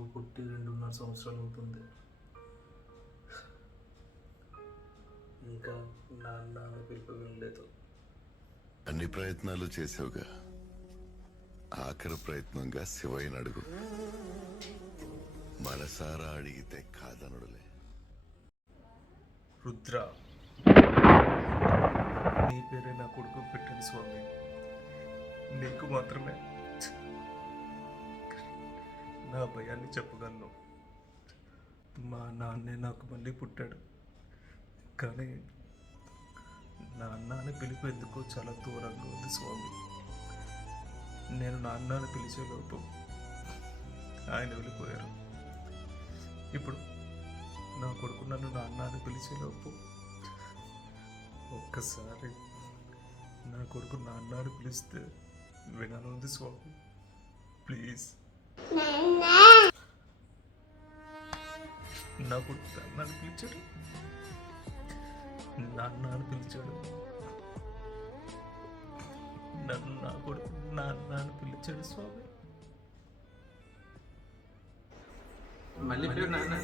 బాబు పుట్టి 2.5 సంవత్సరాలు అవుతుంది. ఇంకా నాన్న అనే పిలుపు వినలేదు. అన్ని ప్రయత్నాలు చేసావుగా, ఆఖరి ప్రయత్నంగా శివయ్యని అడుగు. మనసారా అడిగితే కాదనుడులే. రుద్ర, నీ పేరే నా కొడుకు పెట్టాను స్వామి. నీకు మాత్రమే నా భయాన్ని చెప్పగలను. మా నాన్నే నాకు మళ్ళీ పుట్టాడు, కానీ నాన్న అని పిలుపు ఎందుకో చాలా దూరంగా ఉంది స్వామి. నేను నాన్న అని పిలిచేలోపు ఆయన వెళ్ళిపోయారు. ఇప్పుడు నా కొడుకు నన్ను నాన్న అని పిలిచేలోపు ఒక్కసారి నా కొడుకు నాన్న అని పిలిస్తే వినాలంది స్వామి. ప్లీజ్ నా కొడుకు నాన్న అని పిలిచాడు, నాన్న అని పిలిచాడు, నన్ను నా కొడుకు నాన్న అని పిలిచాడు స్వామి. మళ్ళీ పేరు నాన్న